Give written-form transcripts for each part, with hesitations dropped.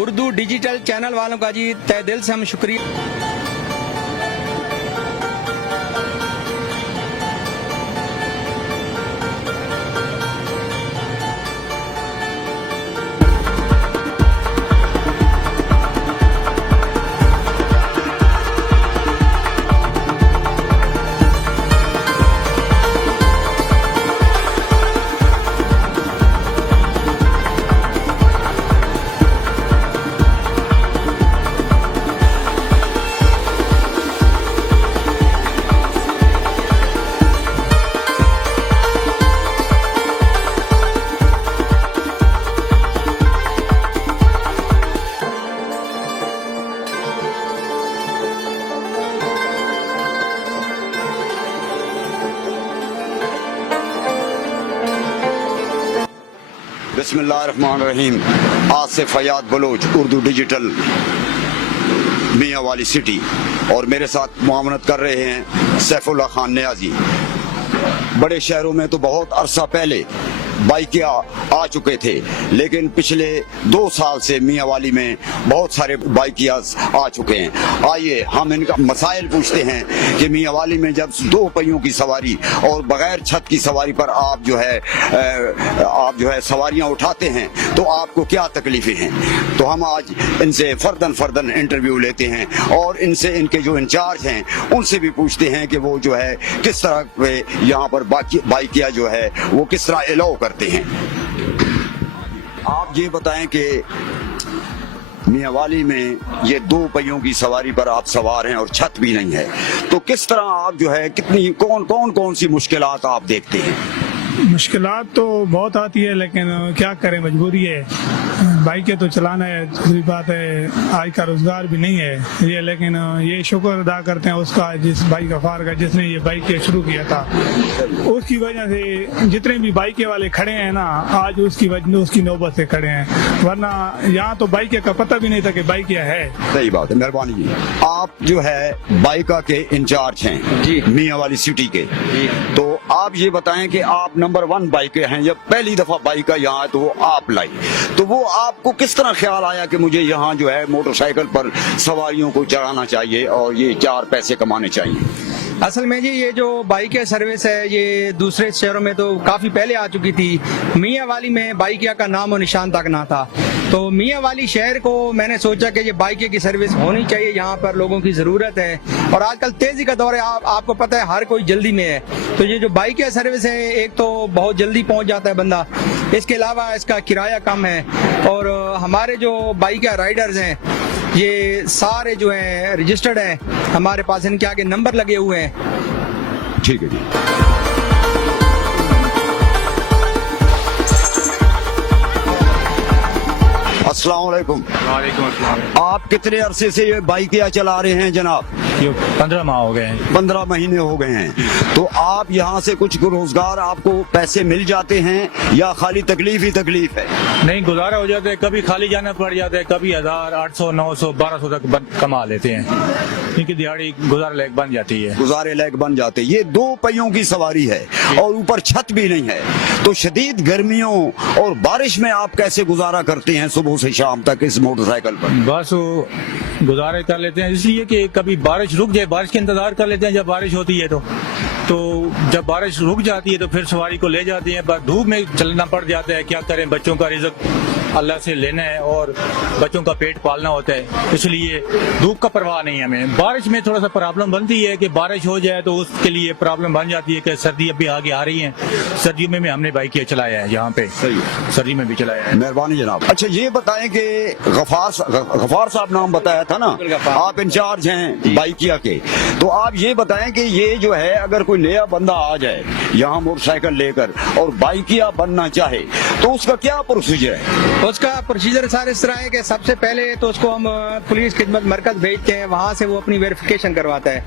Urdu digital channel والوں کا جی تہ دل سے ہم شکریہ. بسم اللہ الرحمن الرحیم. آصف فیاض بلوچ, اردو ڈیجیٹل, میاں والی سٹی, اور میرے ساتھ معاونت کر رہے ہیں سیف اللہ خان نیازی. بڑے شہروں میں تو بہت عرصہ پہلے بائکیں آ چکے تھے, لیکن پچھلے 2 سال سے میاں والی میں بہت سارے بائکیاز آ چکے ہیں. آئیے ہم ان کا مسائل پوچھتے ہیں کہ میاں والی میں جب 2 پہیوں کی سواری اور بغیر چھت کی سواری پر آپ جو ہے سواریاں اٹھاتے ہیں تو آپ کو کیا تکلیفیں ہیں. تو ہم آج ان سے فردن انٹرویو لیتے ہیں اور ان سے ان کے جو انچارج ہیں ان سے بھی پوچھتے ہیں کہ وہ جو ہے کس طرح یہاں پر بائکیا جو ہے وہ کس طرح الاؤ کرتے ہیں. آپ یہ بتائیں کہ میاں والی میں یہ 2 پہیوں کی سواری پر آپ سوار ہیں اور چھت بھی نہیں ہے, تو کس طرح آپ جو ہے کون سی مشکلات آپ دیکھتے ہیں؟ مشکلات تو بہت آتی ہے, لیکن کیا کریں, مجبوری ہے. بائکیں تو چلانا ہے, دوسری بات ہے آج کا روزگار بھی نہیں ہے یہ, لیکن یہ شکر ادا کرتے ہیں اس کا جس بائک غفار کا جس نے یہ بائکیں شروع کیا تھا. اس کی وجہ سے جتنے بھی بائکیں والے کھڑے ہیں نا آج اس کی نوبت سے کھڑے ہیں, ورنہ یہاں تو بائکیں کا پتہ بھی نہیں تھا کہ بائکیں ہے. صحیح بات ہے, مہربانی جی. آپ جو ہے بائکا کے انچارج ہیں جی, میاں والی سٹی کے جی, تو آپ یہ بتائیں کہ آپ نمبر 1 بائکیں ہیں, جب پہلی دفعہ بائکا یہاں تو وہ آپ لائی, تو وہ آپ کو کس طرح خیال آیا کہ مجھے یہاں جو ہے موٹر سائیکل پر سواریوں کو چڑھانا چاہیے اور یہ 4 پیسے کمانے چاہیے؟ اصل میں جی یہ جو بائک سروس ہے یہ دوسرے شہروں میں تو کافی پہلے آ چکی تھی. میاں والی میں بائکیا کا نام و نشان تک نہ تھا, تو میاں والی شہر کو میں نے سوچا کہ یہ بائکیں کی سروس ہونی چاہیے, یہاں پر لوگوں کی ضرورت ہے اور آج کل تیزی کا دور ہے, آپ کو پتہ ہے ہر کوئی جلدی میں ہے. تو یہ جو بائک سروس ہے ایک تو بہت جلدی پہنچ جاتا ہے بندہ, اس کے علاوہ اس کا کرایہ کم ہے, اور ہمارے جو بائک رائڈرز ہیں یہ سارے جو ہیں رجسٹرڈ ہیں ہمارے پاس, ان کے آگے نمبر لگے ہوئے ہیں. ٹھیک ہے جی. السلام علیکم. وعلیکم السلام. آپ کتنے عرصے سے یہ بائکیں چلا رہے ہیں جناب؟ یہ 15 ماہ ہو گئے ہیں. 15 مہینے ہو گئے ہیں. تو آپ یہاں سے کچھ روزگار آپ کو پیسے مل جاتے ہیں یا خالی تکلیف ہی تکلیف ہے؟ نہیں, گزارا ہو جاتا ہے, کبھی خالی جانا پڑ جاتا ہے, کبھی 1000 800 900 1200 تک کما لیتے ہیں, کیونکہ دیہڑی گزارے لائق بن جاتی ہے. گزارے لائق بن جاتے. یہ 2 پہیوں کی سواری ہے اور اوپر چھت بھی نہیں ہے, تو شدید گرمیوں اور بارش میں آپ کیسے گزارا کرتے ہیں صبح سے شام تک اس موٹر سائیکل پر؟ بس گزارے کر لیتے ہیں, اس لیے کہ کبھی بارش رک جائے, بارش کا انتظار کر لیتے ہیں. جب بارش ہوتی ہے تو جب بارش رک جاتی ہے تو پھر سواری کو لے جاتی ہیں. بس دھوپ میں چلنا پڑ جاتا ہے, کیا کریں, بچوں کا رزق اللہ سے لینا ہے اور بچوں کا پیٹ پالنا ہوتا ہے, اس لیے دھوپ کا پرواہ نہیں ہے ہمیں. بارش میں تھوڑا سا پرابلم بنتی ہے کہ بارش ہو جائے تو اس کے لیے پرابلم بن جاتی ہے کہ سردی ابھی آگے آ رہی ہیں, سردیوں میں ہم نے بائکیں چلایا ہے یہاں پہ, سردی میں بھی چلایا ہے. مہربانی جناب. اچھا یہ بتائیں کہ غفار صاحب نام بتایا تھا نا, آپ انچارج ہیں بائکیا کے, تو آپ یہ بتائیں کہ یہ جو ہے اگر کوئی نیا بندہ آ جائے یہاں موٹر سائیکل لے کر اور بائکیا بننا چاہے تو اس کا کیا پروسیجر ہے؟ اس کا پروسیجر سر اس طرح ہے کہ سب سے پہلے تو اس کو ہم پولیس خدمت مرکز بھیجتے ہیں, وہاں سے وہ اپنی ویریفیکیشن کرواتا ہے,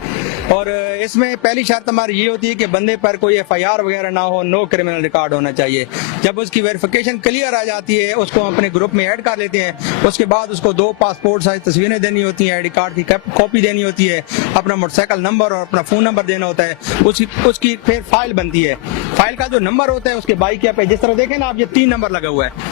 اور اس میں پہلی شرط ہماری یہ ہوتی ہے کہ بندے پر کوئی FIR وغیرہ نہ ہو, نو کرمنل ریکارڈ ہونا چاہیے. جب اس کی ویریفیکیشن کلیئر آ جاتی ہے اس کو ہم اپنے گروپ میں ایڈ کر لیتے ہیں. اس کے بعد اس کو 2 پاسپورٹ سائز تصویریں دینی ہوتی ہیں, ID کارڈ کی کاپی دینی ہوتی ہے, اپنا موٹر سائیکل نمبر اور اپنا فون نمبر دینا ہوتا ہے. اس کی پھر فائل بنتی ہے. فائل کا جو نمبر ہوتا ہے اس کے بائک پہ جس طرح دیکھیں نا آپ, یہ 3 نمبر لگا ہوا ہے,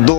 2